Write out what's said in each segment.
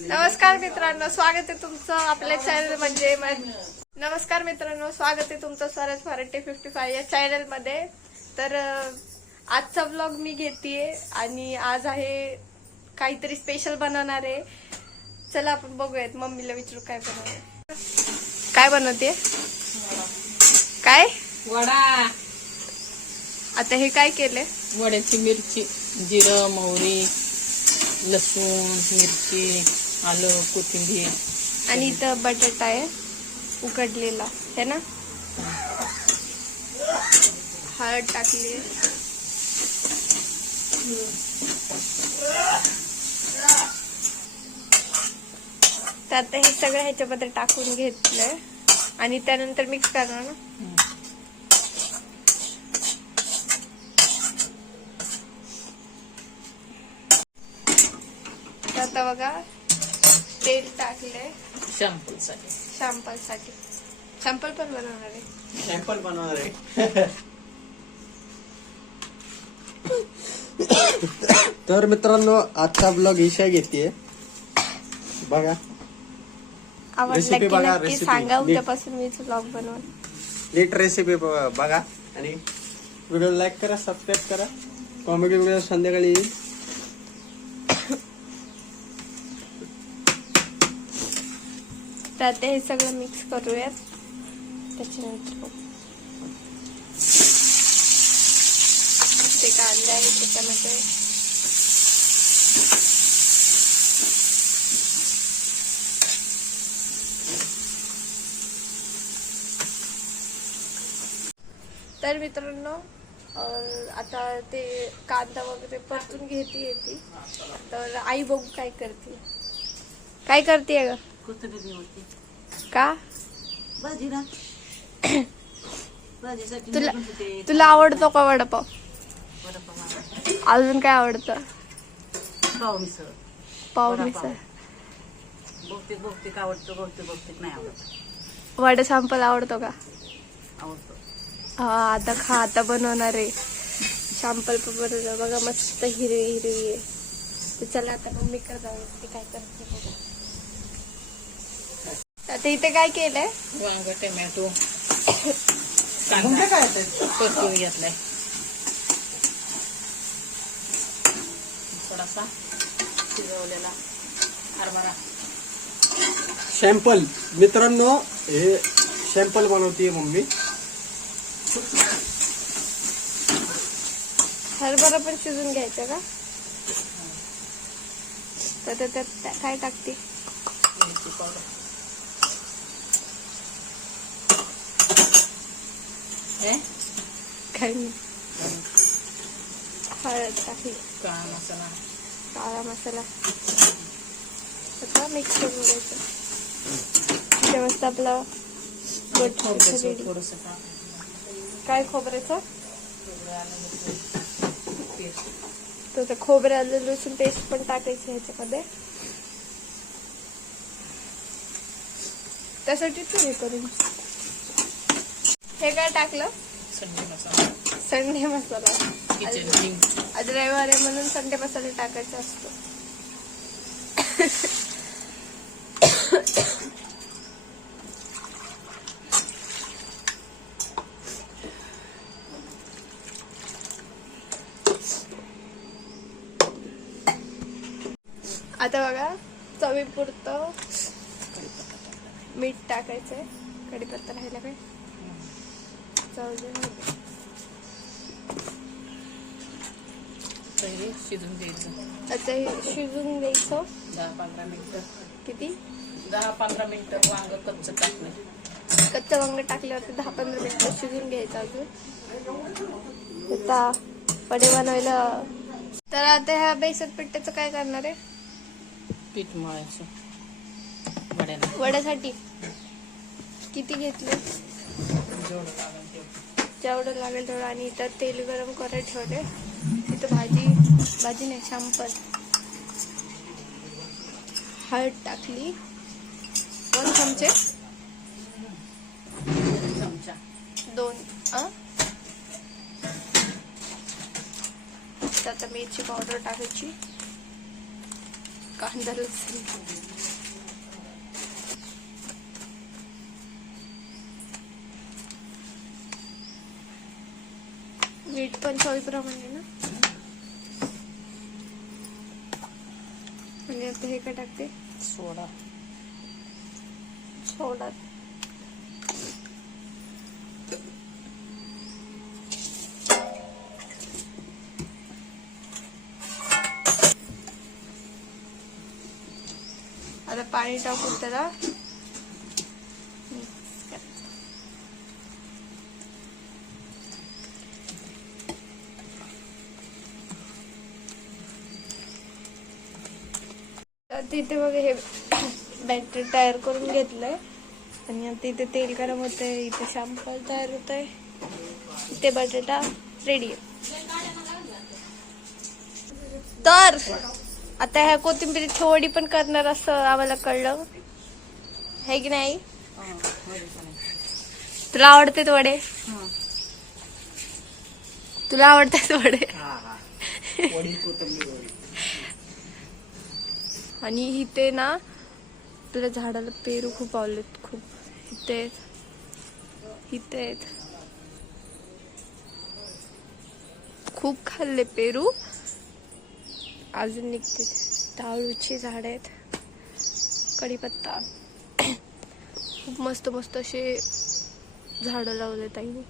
नमस्कार मित्रांनो स्वागत आहे तुमचं आपल्या चॅनल म्हणजे नमस्कार मित्रांनो स्वागत आहे तुमचं स्वराज मराठी फिफ्टी फाय या चॅनलमध्ये. तर आजचा ब्लॉग मी घेतेय आणि आज आहे काहीतरी स्पेशल बनवणार आहे. चला आपण बघूयात मम्मीला विचारू काय बनवणार काय बनवते काय? वडा. आता हे काय केलंय? वड्याची मिरची जिरं मोहरी लसूण मिरची. आलं कोथिंबीर. आणि इथं बटाटा आहे उकडलेला है ना? हळद टाकली. तर आता हे सगळं ह्याच्यामध्ये टाकून घेतलंय. आणि त्यानंतर मिक्स करणार ना? आता बघा तेल शॅम्पूसाठी. शॅम्पलसाठी शॅम्पल पण बनवणार आहे. सॅम्पल बनवणार आहे. तर मित्रांनो आजचा ब्लॉग ईशा घेते बघा. आवडला Recipe की बघा, नक्की recipe. सांगा नीट. उद्यापासून मीच ब्लॉग बनवून नीट रेसिपी बघा. आणि व्हिडिओ लाईक करा सबस्क्राईब करा. कॉमेडी व्हिडिओ संध्याकाळी येईल. तर आता हे सगळं मिक्स करूयात. त्याच्यानंतर ते कांदा आहे त्याच्यामध्ये. तर मित्रांनो आता ते कांदा वगैरे परतून घेते येते. तर आई बघू काय करते. काय करते ग कोथिंबीर होती. का? भाजी ना. भाजीसाठी तुला होते. तुला आवडतो का वडापाव. अजून काय आवडतं? पाव मिसळ. पाव. मिसळ. बहुतेक बहुतेक आवडतो बहुतेक बहुतेक नाही आवडत. वडा सॅम्पल आवडतो का? आवडतो. हा आता खा आता बनवणार आहे. सॅम्पल पण बनवलं बघा मस्त हिरवी हिरवी आहे. तर चला आता मम्मी कर जाऊ ते काय करते बघू. आता इथे काय केलंय? वांग टोमॅटो कांदा. परतून घेतलाय. थोडासा शिजवलेला हरभरा. सॅम्पल मित्रांनो हे सॅम्पल बनवते मम्मी. हरभरा पण शिजून घ्यायचं का? तर त्या- त्यात त्या- काय टाकते? पावडर. हे काय नाही हळद टाकली काळा मसाला काळा मसाला आता मिक्स करून घ्यायचं आपला. थोडंसं टाक. काय खोबऱ्याचं. तर ते खोबरे आलं लसूण पेस्ट पण टाकायची ह्याच्यामध्ये त्यासाठी तू हे करून हे काय टाकलं? संडे मसाला. संडे मसाला. आज- रविवार आहे म्हणून संडे मसाला टाकायचा असतो. आता बघा चवीपुरतं मीठ टाकायचंय. कढीपत्ता राहिला काय. पहिले शिजून द्यायचं आता हे शिजून द्यायचं दहा पंधरा मिनिटं. किती? दहा पंधरा मिनिटं वांग कच्च टाकलं कच्चं वांग टाकल्यावरती दहा पंधरा मिनिटं शिजून घ्यायचं अजून. आता पडे बनवायला. तर आता ह्या बेसन पिठ्ठाचं काय करणार आहे? पीठ मळायचं. वड्यासाठी. किती घेतले? जेवढं लागेल तेवढं आणि इथं तेल गरम करत ठेवले तिथं भाजी भाजी नाही शंपर हळद टाकली. दोन चमचे. दोन आता मिरची पावडर टाकायची. कांदा लसूण. मीठ पण चवीप्रमाणे ना. आणि आता हे काय टाकते? सोडा. सोडा. आता पाणी टाकून त्याला आता तिथे बघा हे बॅटर तयार करून घेतलंय. आणि आता इथे तेल गरम होतंय इथे शॅम्पल तयार होतंय. इथे बटाटा रेडी आहे. तर आता ह्या कोथिंबीर थोडी पण करणार असं आम्हाला कळलं. हे की नाही? तुला आवडते वडे? तुला आवडतात वडे? कोथिंबीर आणि इथे ना आपल्या झाडाला पेरू खूप आवडलेत खूप. इथे. इथे आहेत. खूप खाल्ले पेरू. अजून निघते. ताळूची झाड आहेत. कढीपत्ता. खूप मस्त मस्त असे झाडं लावले ताईने.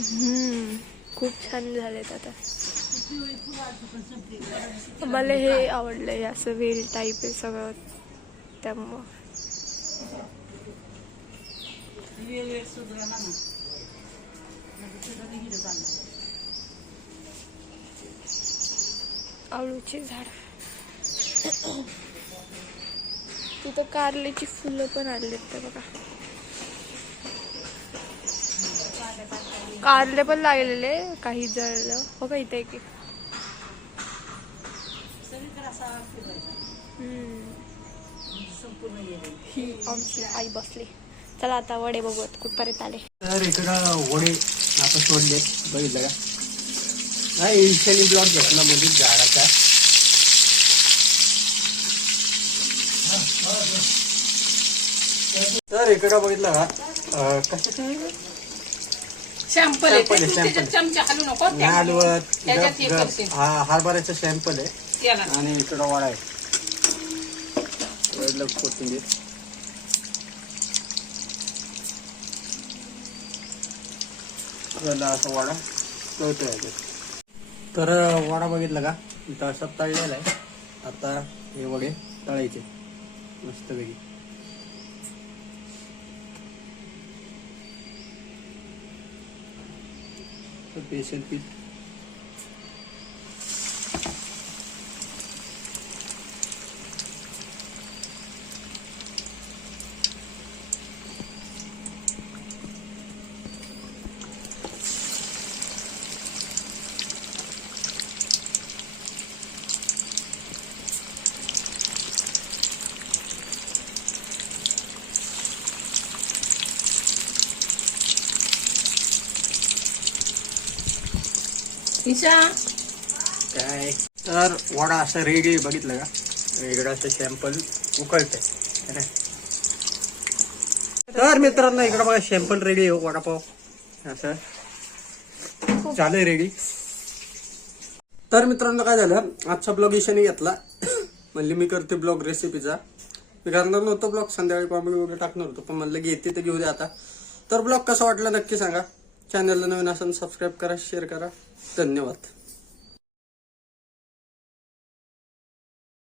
हम्म खूप छान झालेत आता. मला हे आवडलंय असं वेल टाईप आहे सगळं त्यामुळं. वेगवेगळे आळूचे झाड. तिथं कारल्याची फुलं पण आणलेत तर बघा. कारले पण लागलेले काही जळलं हो का इथे एक ही आमची आई बसली. चला आता वडे बघूयात कुठपर्यंत आले. तर इकडं वडे आता सोडले. बघितलं का? नाही इन्शनी ब्लॉक घेतला मध्ये झाडाचा. तर इकडं बघितलं का? अं, कशाचं आहे? ते तू त्याच्यात. चमचा हलू नको नाही हलवत त्याच्यात हे. करशील. हा हरभऱ्याचं सॅम्पल आहे त्याला आणि इकडं वडा आहे वडलं कोथिंबीर वडला असा वडा कळतोय. तर वडा बघितला का इथं असं तळलेला आहे आता हे वडे तळायचे मस्तपैकी तर बेसन पीठ ईशा काय? तर वडा असं रेडी बघितलं का? इकडं असं सॅम्पल उकळतंय तर मित्रांनो इकडं बघा सॅम्पल रेडी हो वडापाव. असं. चालू रेडी तर मित्रांनो काय झालं? आजचा ब्लॉग ईशाने घेतला. म्हणले मी करते ब्लॉग रेसिपीचा मी करणार नव्हतो ब्लॉग संध्याकाळी कॉमेडी वगैरे टाकणार होतो पण म्हणलं घेते तर घेऊ दे आता. तर ब्लॉग कसा वाटला नक्की सांगा. चॅनलला नवीन असाल सबस्क्राईब करा शेअर करा. धन्यवाद.